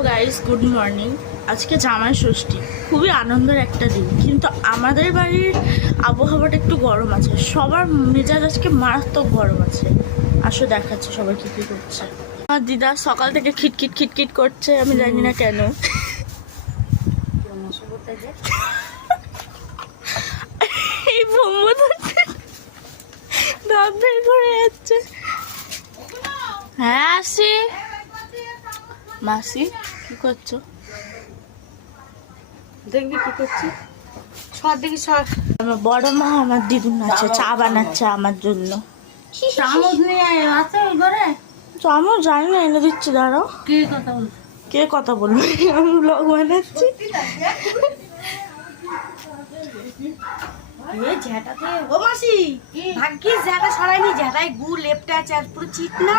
Hello guys, good morning. আজকে জামাই ষষ্ঠী, খুবই আনন্দের একটা দিন, কিন্তু আমাদের বাড়ির আবহাওয়াটা একটু গরম আছে। সবার মেজাজ আজকে মারাত্মক গরম আছে। আসো দেখাচ্ছে সবাই কি কি করছে। আমার দিদা সকাল থেকে খিটখিট খিটখিট করছে, আমি জানি না কেন। এই বোম্ব দাঁত বের করে যাচ্ছে। হ্যাঁ আসি। মাসি কি করছো? দেখবি কি করছি? সর দেখি সর। আমার বড় মা আমার দিদুন আছে, চা বানাচ্ছে আমার জন্য। চামচ নিয়ে আছে ওই ঘরে। চামচ জানি না, এনে দিচ্ছি, দাঁড়াও। কে কথা বলছে? কে কথা বলবে? আমি ব্লগ বানাচ্ছি। ঝ্যাটাতে ও মাসি ভাগ্যিস ঝ্যাটা সরাইনি। ঝ্যাটায় গু লেপটে আছে আর পুরো চিট না।